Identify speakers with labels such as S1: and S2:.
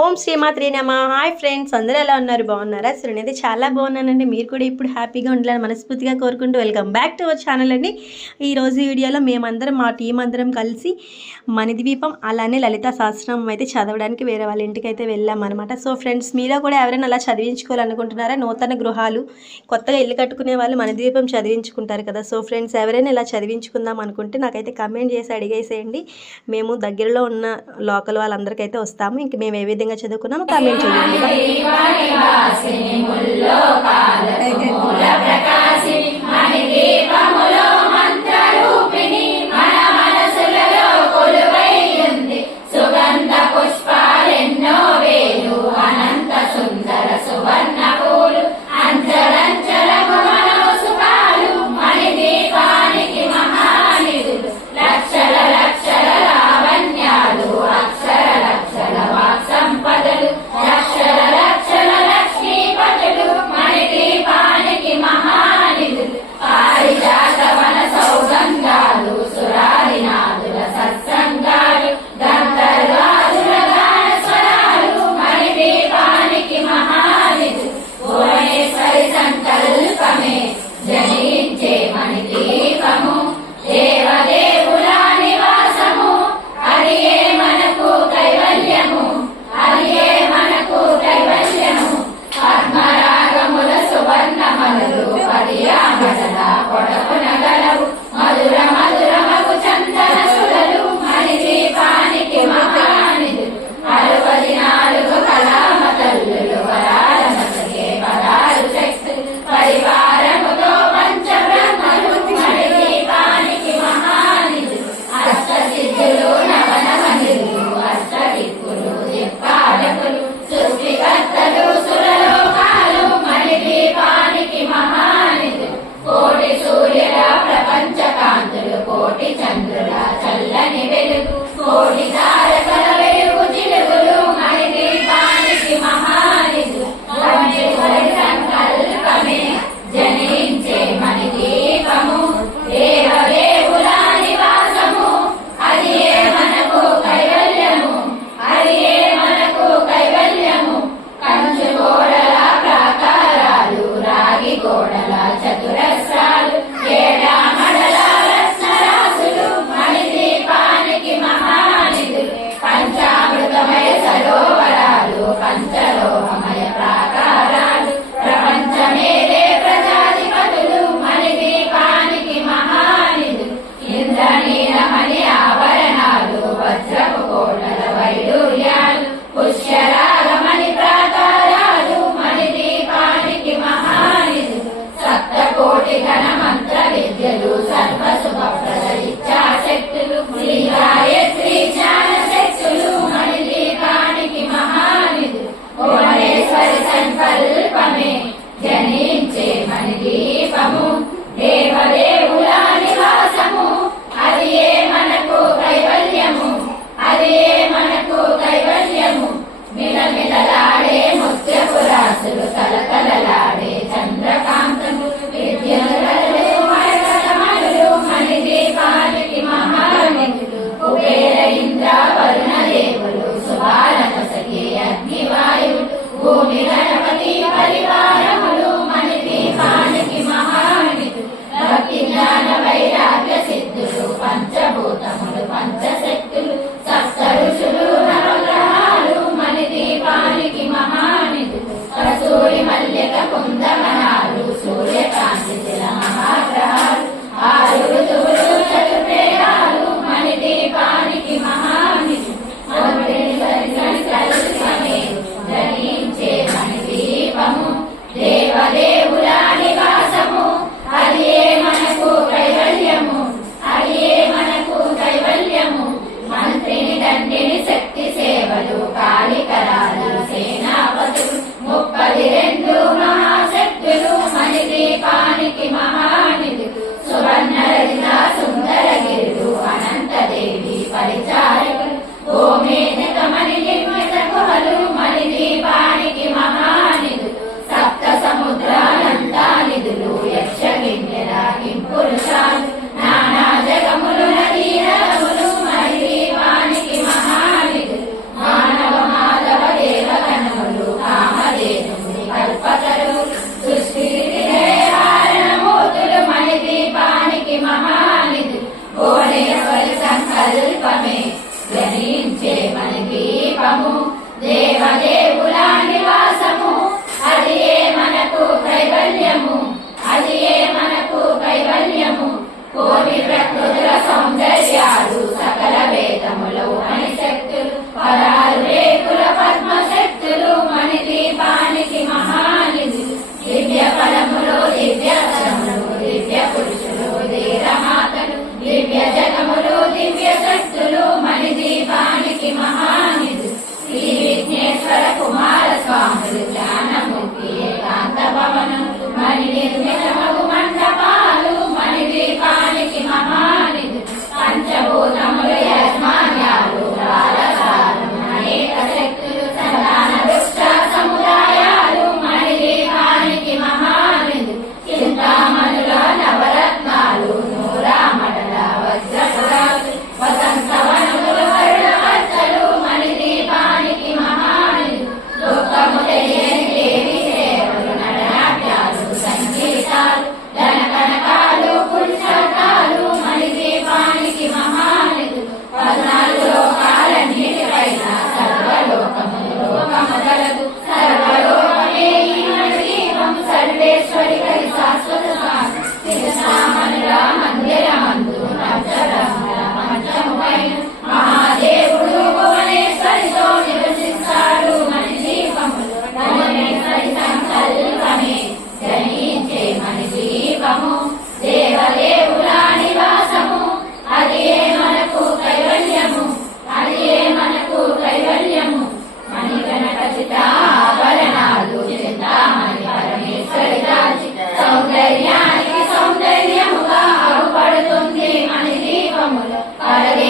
S1: ఓం శ్రీమాత్రి నమ. Hi friends అందరూ ఎలా ఉన్నారు? బాగున్నారా? సో నేనైతే చాలా బాగున్నానండి. మీరు కూడా ఇప్పుడు హ్యాపీగా ఉండాలని మనస్ఫూర్తిగా కోరుకుంటూ welcome back to our channel అండి. ఈరోజు వీడియోలో మేమందరం మా టీం అందరం కలిసి మణిద్వీపం అలానే లలిత సహస్రం అయితే చదవడానికి వేరే వాళ్ళ ఇంటికి అయితే వెళ్ళాం అనమాట సో ఫ్రెండ్స్ మీలో కూడా ఎవరైనా అలా చదివించుకోవాలనుకుంటున్నారా? నూతన గృహాలు కొత్తగా ఇల్లు కట్టుకునే వాళ్ళు మణిద్వీపం చదివించుకుంటారు కదా. సో ఫ్రెండ్స్ ఎవరైనా ఇలా చదివించుకుందాం అనుకుంటే నాకైతే కమెంట్ చేసి అడిగేసేయండి. మేము దగ్గరలో ఉన్న లోకల్ వాళ్ళందరికైతే వస్తాము. ఇంక మేము ఏ విధంగా విధంగా చదువుకున్నామో కామెంట్ చేయండి. రూపము దేవదేవుల నివాసము. అది ఏ మనకు కైవల్యము? అది ఏ మనకు కైవల్యము? కోటి ప్రకృతుల సౌందర్యాలు para